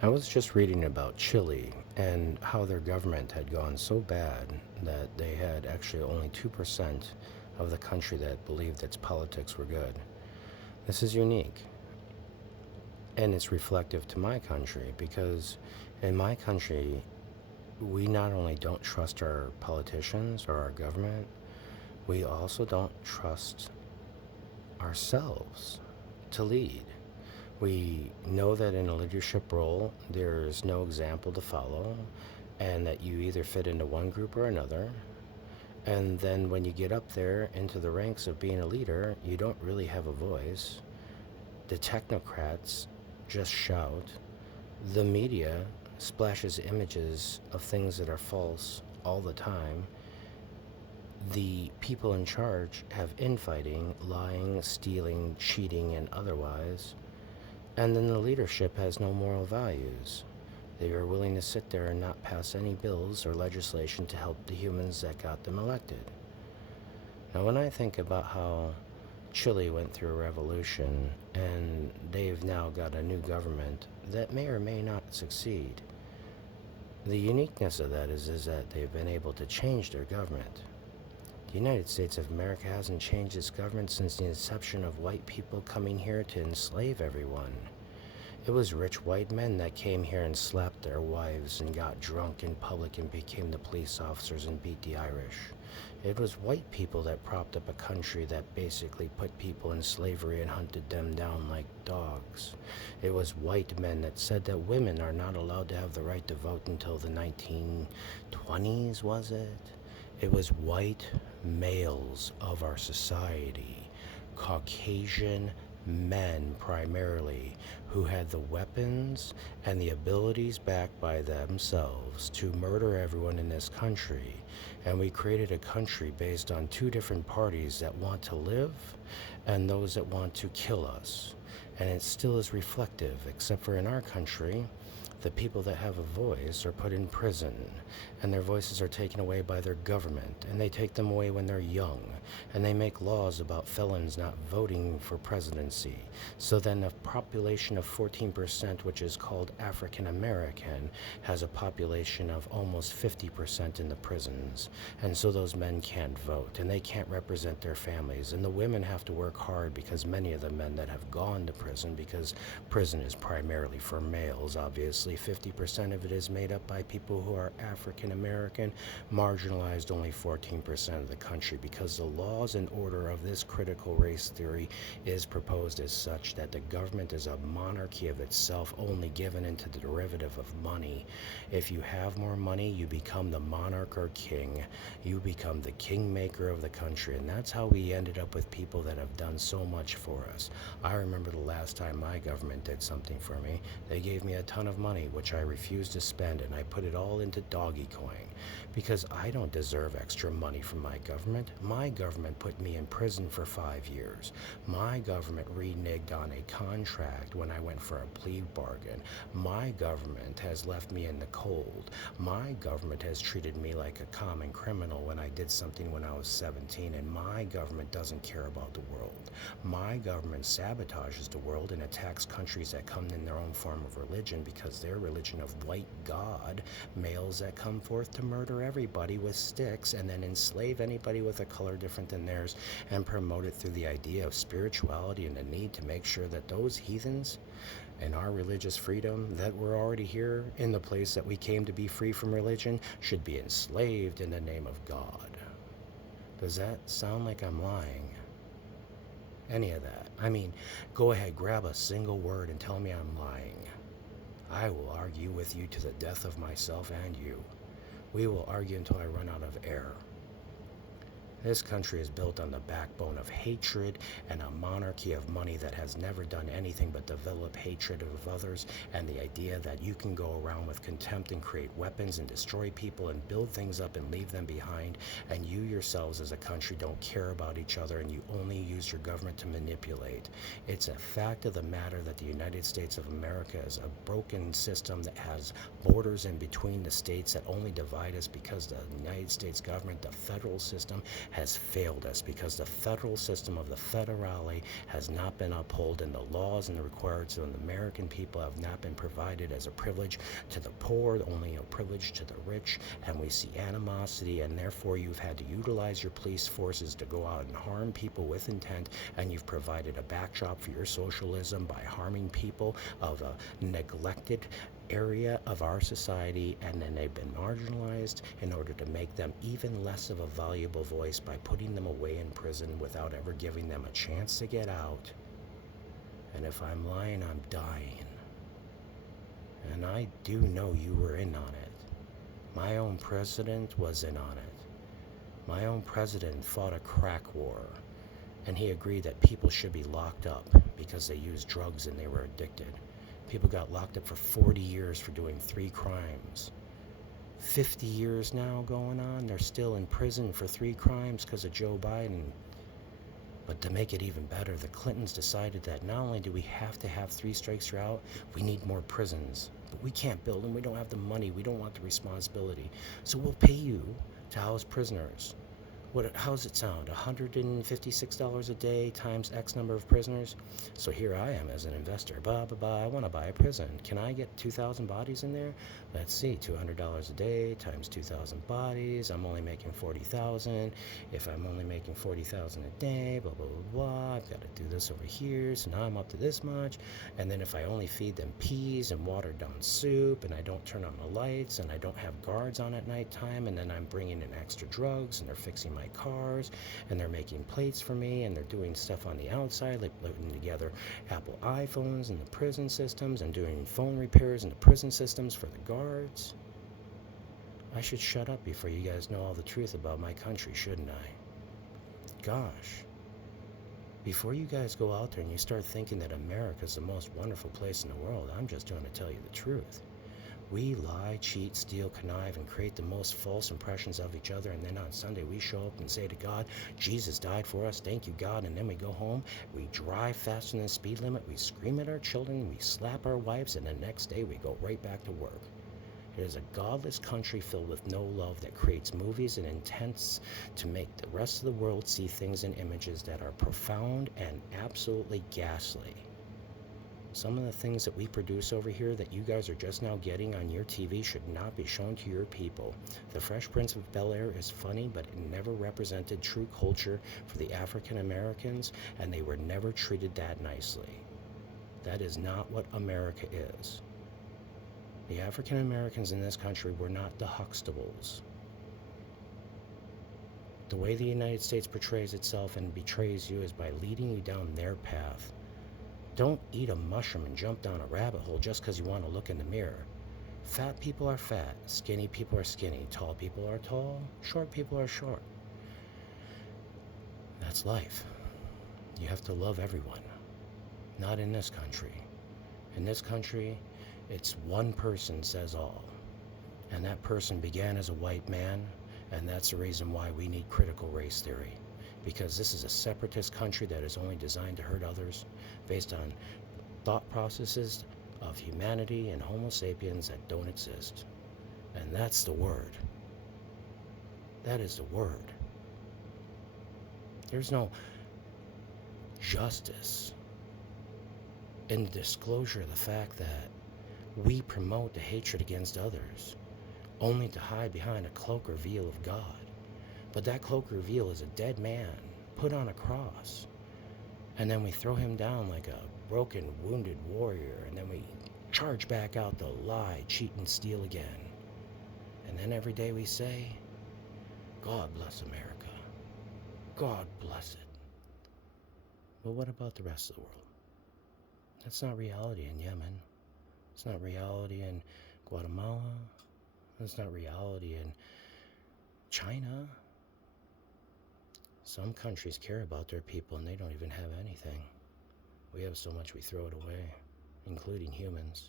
I was just reading about Chile and how their government had gone so bad that they had actually only 2% of the country that believed its politics were good. This is unique, and it's reflective to my country because in my country, we not only don't trust our politicians or our government, we also don't trust ourselves to lead. We know that in a leadership role, there's no example to follow, and that you either fit into one group or another. And then when you get up there into the ranks of being a leader, you don't really have a voice. The technocrats just shout. The media splashes images of things that are false all the time. The people in charge have infighting, lying, stealing, cheating, and otherwise. And then the leadership has no moral values. They are willing to sit there and not pass any bills or legislation to help the humans that got them elected. Now, when I think about how Chile went through a revolution and they've now got a new government that may or may not succeed, the uniqueness of that is that they've been able to change their government. The United States of America hasn't changed its government since the inception of white people coming here to enslave everyone. It was rich white men that came here and slapped their wives and got drunk in public and became the police officers and beat the Irish. It was white people that propped up a country that basically put people in slavery and hunted them down like dogs. It was white men that said that women are not allowed to have the right to vote until the 1920s, was it? It was white males of our society, Caucasian men primarily, who had the weapons and the abilities backed by themselves to murder everyone in this country. And we created a country based on two different parties that want to live and those that want to kill us. And it still is reflective, except for in our country, the people that have a voice are put in prison, and their voices are taken away by their government, and they take them away when they're young, and they make laws about felons not voting for presidency. So then a population of 14%, which is called African American, has a population of almost 50% in the prisons. And so those men can't vote, and they can't represent their families, and the women have to work hard because many of the men that have gone to prison, because prison is primarily for males, obviously, 50% of it is made up by people who are African American, marginalized only 14% of the country, because the laws and order of this critical race theory is proposed as such that the government is a monarchy of itself, only given into the derivative of money. If you have more money, you become the monarch or king. You become the kingmaker of the country, and that's how we ended up with people that have done so much for us. I remember the last time my government did something for me. They gave me a ton of money, which I refused to spend, and I put it all into doggy coin because I don't deserve extra money from my government. My government put me in prison for 5 years. My government reneged on a contract when I went for a plea bargain. My government has left me in the cold. My government has treated me like a common criminal when I did something when I was 17, and my government doesn't care about the world. My government sabotages the world and attacks countries that come in their own form of religion, because their religion of white God, males that come forth to murder everybody with sticks and then enslave anybody with a color different than theirs, and promote it through the idea of spirituality and the need to make sure that those heathens and our religious freedom that we're already here in the place that we came to be free from religion should be enslaved in the name of God. Does that sound like I'm lying? Any of that? I mean, go ahead, grab a single word and tell me I'm lying. I will argue with you to the death of myself and you. We will argue until I run out of air. This country is built on the backbone of hatred and a monarchy of money that has never done anything but develop hatred of others, and the idea that you can go around with contempt and create weapons and destroy people and build things up and leave them behind, and you yourselves as a country don't care about each other, and you only use your government to manipulate. It's a fact of the matter that the United States of America is a broken system that has borders in between the states that only divide us, because the United States government, the federal system, has failed us because the federal system of the federale has not been upheld, and the laws and the requirements of the American people have not been provided as a privilege to the poor, only a privilege to the rich. And we see animosity, and therefore you've had to utilize your police forces to go out and harm people with intent, and you've provided a backdrop for your socialism by harming people of a neglected area of our society, and then they've been marginalized in order to make them even less of a valuable voice by putting them away in prison without ever giving them a chance to get out. And if I'm lying, I'm dying. And I do know you were in on it. My own president was in on it. My own president fought a crack war, and he agreed that people should be locked up because they used drugs and they were addicted. People got locked up for 40 years for doing 3 crimes. 50 years now going on, they're still in prison for 3 crimes because of Joe Biden. But to make it even better, the Clintons decided that not only do we have to have 3 strikes you're out, we need more prisons. But we can't build them, we don't have the money, we don't want the responsibility. So we'll pay you to house prisoners. How's it sound? $156 a day times X number of prisoners? So here I am as an investor. I want to buy a prison. Can I get 2,000 bodies in there? Let's see, $200 a day times 2,000 bodies. I'm only making 40,000. If I'm only making 40,000 a day, blah, blah, blah, blah. I've got to do this over here. So now I'm up to this much. And then if I only feed them peas and watered down soup, and I don't turn on the lights, and I don't have guards on at nighttime, and then I'm bringing in extra drugs, and they're fixing my cars, and they're making plates for me, and they're doing stuff on the outside, like putting together Apple iPhones in the prison systems and doing phone repairs in the prison systems for the guards. I should shut up before you guys know all the truth about my country, shouldn't I? Gosh. Before you guys go out there and you start thinking that America's the most wonderful place in the world, I'm just going to tell you the truth. We lie, cheat, steal, connive, and create the most false impressions of each other, and then on Sunday we show up and say to God, Jesus died for us, thank you God, and then we go home, we drive faster than the speed limit, we scream at our children, we slap our wives, and the next day we go right back to work. It is a godless country filled with no love that creates movies and intents to make the rest of the world see things and images that are profound and absolutely ghastly. Some of the things that we produce over here that you guys are just now getting on your TV should not be shown to your people. The Fresh Prince of Bel-Air is funny, but it never represented true culture for the African Americans, and they were never treated that nicely. That is not what America is. The African Americans in this country were not the Huxtables. The way the United States portrays itself and betrays you is by leading you down their path. Don't eat a mushroom and jump down a rabbit hole just because you want to look in the mirror. Fat people are fat, skinny people are skinny, tall people are tall, short people are short. That's life. You have to love everyone. Not in this country. In this country, it's one person says all. And that person began as a white man, and that's the reason why we need critical race theory. Because this is a separatist country that is only designed to hurt others based on thought processes of humanity and Homo sapiens that don't exist. And that's the word. That is the word. There's no justice in the disclosure of the fact that we promote the hatred against others only to hide behind a cloak or veil of God. But that cloak or veil is a dead man put on a cross. And then we throw him down like a broken, wounded warrior. And then we charge back out the lie, cheat, and steal again. And then every day we say, God bless America. God bless it. But what about the rest of the world? That's not reality in Yemen. It's not reality in Guatemala. It's not reality in China. Some countries care about their people and they don't even have anything. We have so much we throw it away, including humans.